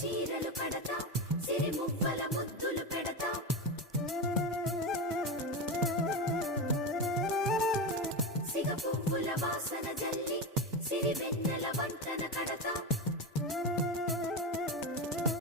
చీరలు కడతా సిరి మువ్వల ముద్దులు పెడతా సిగ పువ్వుల వాసన జల్లి సిరి వెన్నెల వంటన కడతా